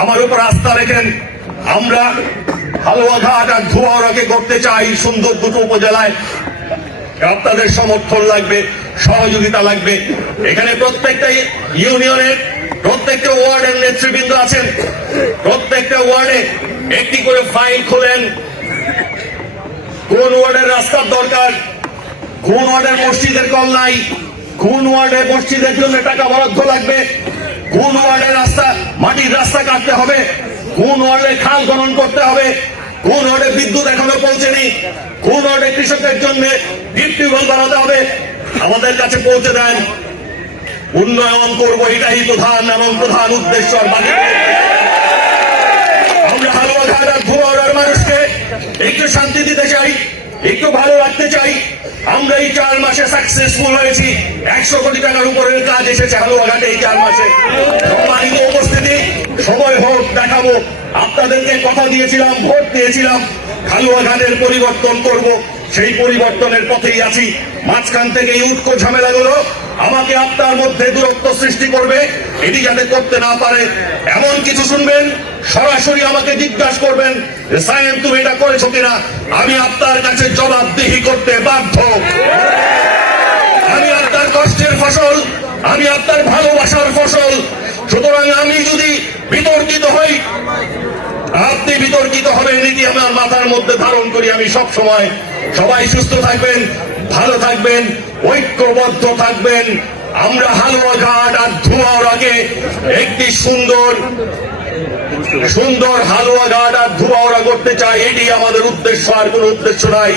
আমার উপর আস্থা রেখেন। আমরা হালুয়াঘাট আর ধোয়ারাকে করতে চাই সুন্দর দুটো উপজেলায়। আপনাদের সমর্থন লাগবে, সহযোগিতা লাগবে। এখানে প্রত্যেকটা ইউনিয়নের প্রত্যেকটা ওয়ার্ডের নেতৃবৃন্দ আছেন। প্রত্যেকটা ওয়ার্ডে একটি করে ফাইল খোলেন। কোন ওয়ার্ডের রাস্তার দরকার, কোন ওয়ার্ডের মসজিদের কল নাই, কোন ওয়ার্ডে মসজিদের জন্য টাকা বরাদ্দ লাগবে, কোন ওয়ার্ডের রাস্তা মাটির রাস্তা কাটতে হবে, কোন ওয়ার্ডে খাল খনন করতে হবে, কোন ওয়ার্ডে বিদ্যুৎ এখনো পৌঁছেনি, কোন ওয়ার্ডে কৃষকের জন্য ডিপ টিউবওয়েল বানাতে হবে, আমাদের কাছে পৌঁছে দেন। উন্নয়ন করবো, এটাই প্রধান এবং প্রধান উদ্দেশ্য। আমরা হালুয়াঘাট আর ধোয়ারার মানুষকে একটু শান্তি দিতে চাই, একটু ভালো রাখতে চাই। আমরা এই 4 মাসে সাকসেসফুল হয়েছি। 100 কোটি টাকার উপরের কাজ এসেছে হালুয়াঘাটে এই 4 মাসে। সম্মানিত উপস্থিতি, সময় হোক দেখাবো। আপনাদেরকে কথা দিয়েছিলাম, ভোট দিয়েছিলাম, হালুয়াঘাটের পরিবর্তন করব। সেই পরিবর্তনের পথেই আছি। মাঝখান থেকে এই উৎকো ঝামেলাগুলো আমাকে আপনার মধ্যে দূরত্ব সৃষ্টি করবে। এটি যাতে করতে না পারে এমন কিছু শুনবেন, সরাসরি আমাকে জিজ্ঞাসা করবেন যে সায়েম তুমি এটা করেছো কিনা। আমি আপনার কাছে জবাবদিহি করতে বাধ্য। আমি আপনার কষ্টের ফসল, আমি আপনার ভালোবাসার ফসল। সুতরাং আমি যদি বিতর্কিত হই, আপনি বিতর্কিত হবেন, এটি আমার মাথার মধ্যে ধারণ করি আমি সব সময়। সবাই সুস্থ থাকবেন, ভালো থাকবেন, ঐক্যবদ্ধ থাকবেন। আমরা হালুয়াঘাট আর ধোয়ারাকে একটি সুন্দর হালুয়াঘাট আর ধোয়ারা করতে চাই। এটি আমাদের উদ্দেশ্য, আর কোন উদ্দেশ্য নাই।